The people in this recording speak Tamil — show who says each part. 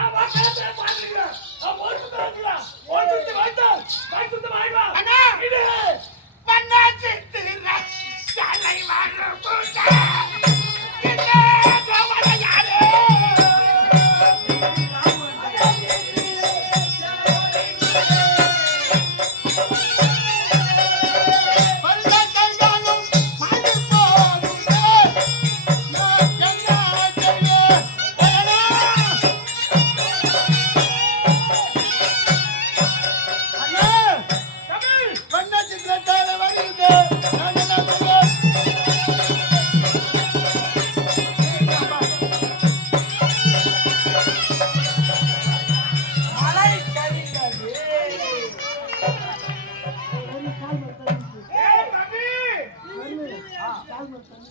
Speaker 1: நான் வாழ்க்கையில பேச நான் பொறுப்பு தான்
Speaker 2: ஆள் பண்ணி